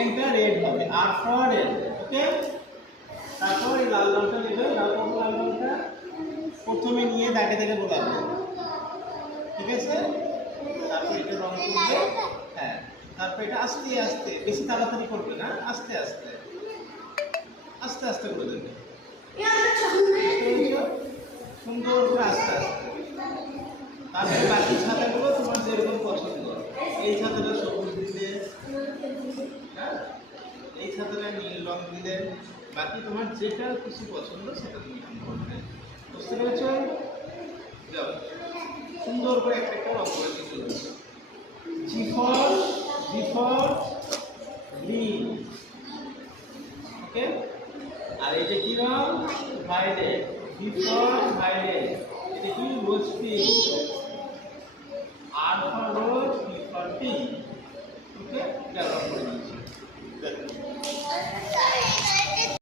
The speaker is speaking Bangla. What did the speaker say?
এখানটা রেড হবে, আর ফর রেড। ওকে, তারপর এই লাল রংটা নেবে, লাল রংটা প্রথমে নিয়ে দাগে দাগে বোলাবে, ঠিক আছে? তারপর এটা রং করবে, হ্যাঁ, তারপর এটা আস্তে আস্তে, বেশি তাড়াতাড়ি করবে না, আস্তে আস্তে আস্তে আস্তে করে দেবে, সুন্দর করে আস্তে আস্তে। তারপরে বাকি ছাতাগুলো তোমার যেরকম পছন্দ, এই ছাতাটা সবুজ দিলে, এই ছাতাটা নীল রং দিলে, বাকি তোমার যেটা কিছু পছন্দ সেটা তুমি করবে। বুঝতে পেরেছ? যাও, সুন্দর করে একটা রং করে দিতে হবে। G for green. ওকে, আর এটা কি রং? ভায়োলেট। V for violet. এটা কি? Rose pink. আর for rose, P for pink. Okay.